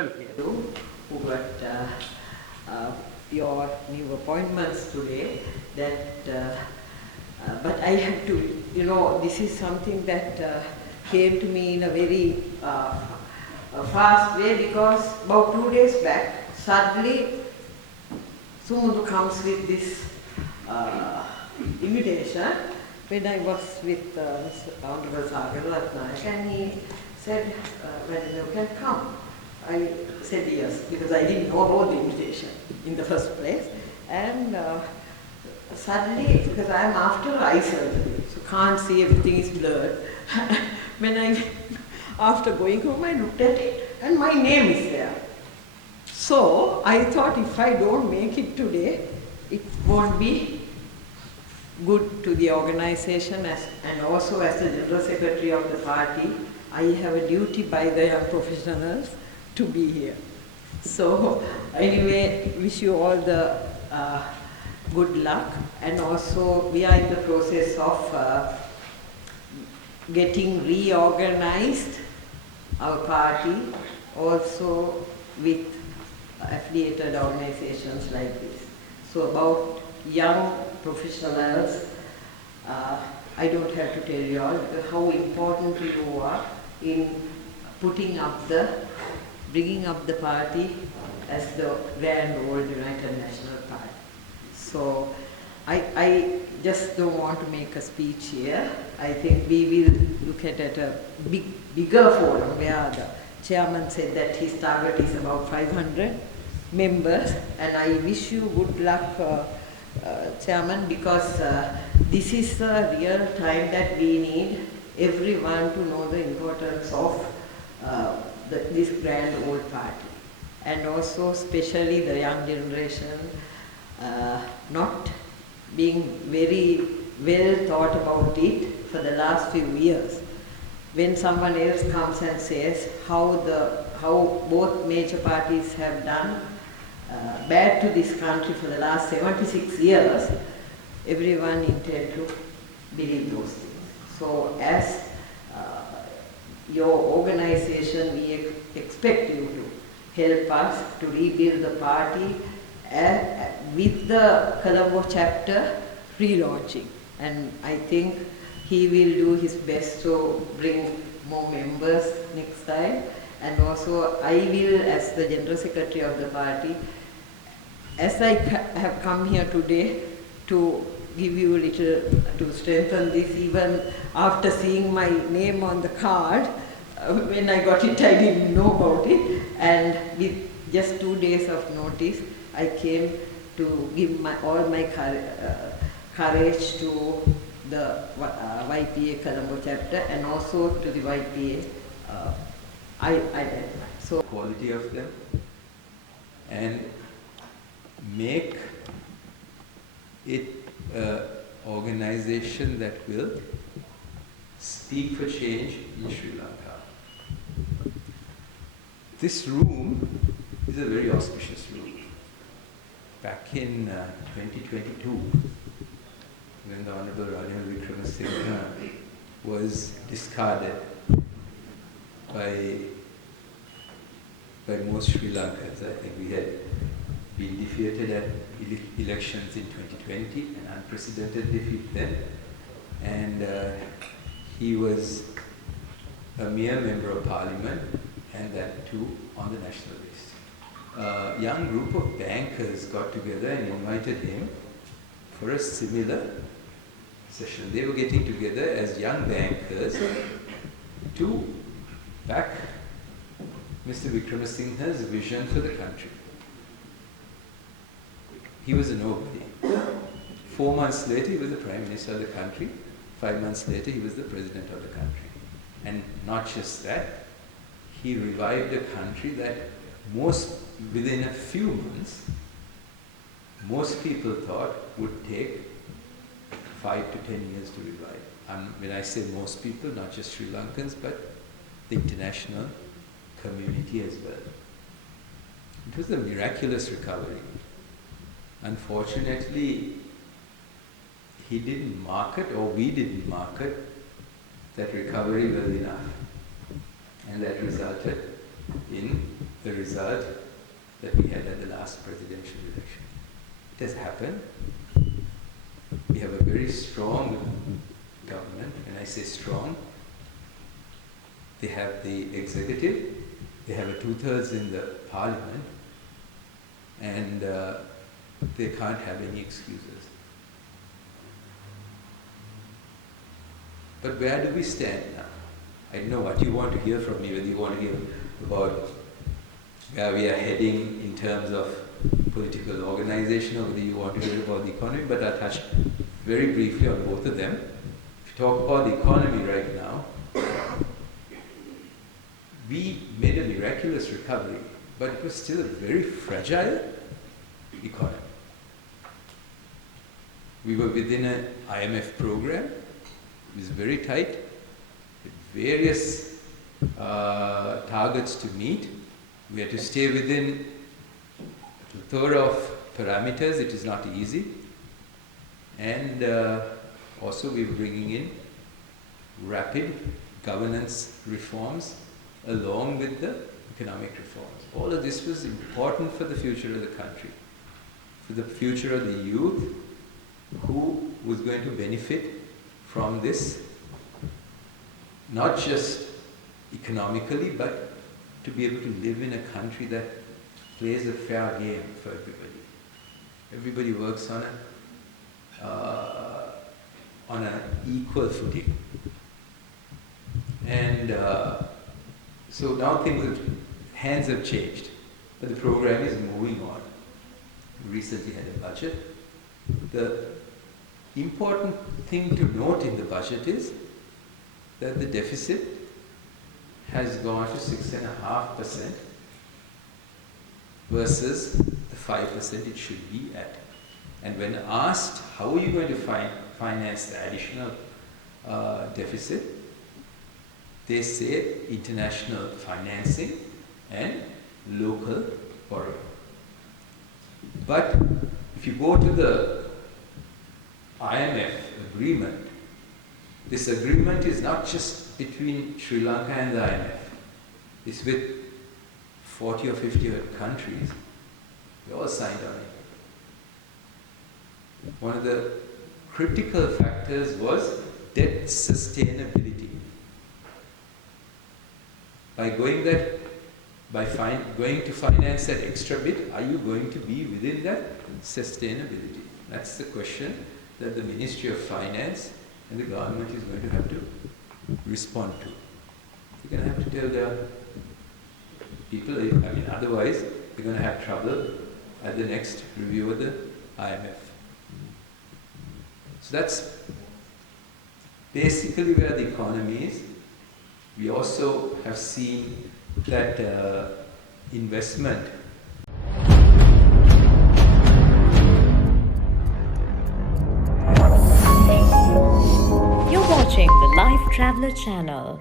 Hiru, who got your new appointments today. But I have to, this is something that came to me in a very fast way, because about 2 days back, suddenly Sumudu comes with this invitation when I was with Honorable Sagar, and he said, well, you can come. I said yes, because I didn't know about the invitation in the first place. And suddenly, because I am after eye surgery, so can't see, everything is blurred. After going home, I looked at it and my name is there. So I thought, if I don't make it today, it won't be good to the organization, and also as the General Secretary of the party, I have a duty by the young professionals to be here. So anyway, wish you all the good luck, and also we are in the process of getting reorganized, our party, also with affiliated organizations like this. So about young professionals, I don't have to tell you all how important you are in bringing up the party as the grand old United National Party. So I just don't want to make a speech here. I think we will look at a bigger forum where the chairman said that his target is about 500 members, and I wish you good luck, Chairman, because this is a real time that we need everyone to know the importance of this grand old party, and also especially the young generation not being very well thought about it for the last few years. When someone else comes and says how both major parties have done bad to this country for the last 76 years, everyone intends to believe those things. So as your organization, we expect you to help us to rebuild the party with the Colombo chapter relaunching. And I think he will do his best to bring more members next time. And also I will, as the General Secretary of the party, as I have come here today to give you a little, to strengthen this, even after seeing my name on the card, when I got it I didn't know about it, and with just 2 days of notice I came to give all my courage to the YPA Colombo chapter, and also to the YPA Ireland. So quality of them and make it an organization that will speak for change in Sri Lanka. This room is a very auspicious room. Back in 2022, when the Honorable Ranil Wickramasinghe was discarded by most Sri Lankans. I think we had been defeated at elections in 2020, an unprecedented defeat then, and he was a mere member of parliament, and that too on the national list. A young group of bankers got together and invited him for a similar session. They were getting together as young bankers to back Mr. Wickramasinghe's vision for the country. He was a nobody. 4 months later, he was the Prime Minister of the country. 5 months later, he was the President of the country. And not just that, he revived a country that within a few months, most people thought would take 5 to 10 years to revive. When I say most people, not just Sri Lankans, but the international community as well. It was a miraculous recovery. Unfortunately, he didn't market, or we didn't market, that recovery well enough. And that resulted in the result that we had at the last presidential election. It has happened. We have a very strong government. When I say strong, they have the executive, they have a 2/3 in the parliament, and they can't have any excuses. But where do we stand now? I don't know what you want to hear from me, whether you want to hear about where we are heading in terms of political organization, or whether you want to hear about the economy, but I'll touch very briefly on both of them. If you talk about the economy right now, we made a miraculous recovery, but it was still a very fragile economy. We were within an IMF program. It was very tight, with various targets to meet. We had to stay within a plethora of parameters. It is not easy. And also we were bringing in rapid governance reforms along with the economic reforms. All of this was important for the future of the country, for the future of the youth who was going to benefit from this, not just economically, but to be able to live in a country that plays a fair game for everybody. Everybody works on an equal footing. And so now hands have changed, but the program is moving on. We recently had a budget. The important thing to note in the budget is that the deficit has gone to 6.5% versus the 5% it should be at. And when asked, how are you going to finance the additional deficit, they say international financing and local borrowing. But if you go to the IMF agreement, this agreement is not just between Sri Lanka and the IMF. It's with 40 or 50 other countries. We all signed on it. One of the critical factors was debt sustainability. By going to finance that extra bit, are you going to be within that sustainability? That's the question that the Ministry of Finance and the government is going to have to respond to. They're going to have to tell their people, otherwise they're going to have trouble at the next review of the IMF. So that's basically where the economy is. We also have seen that investment. You're watching the Lifetraveler channel.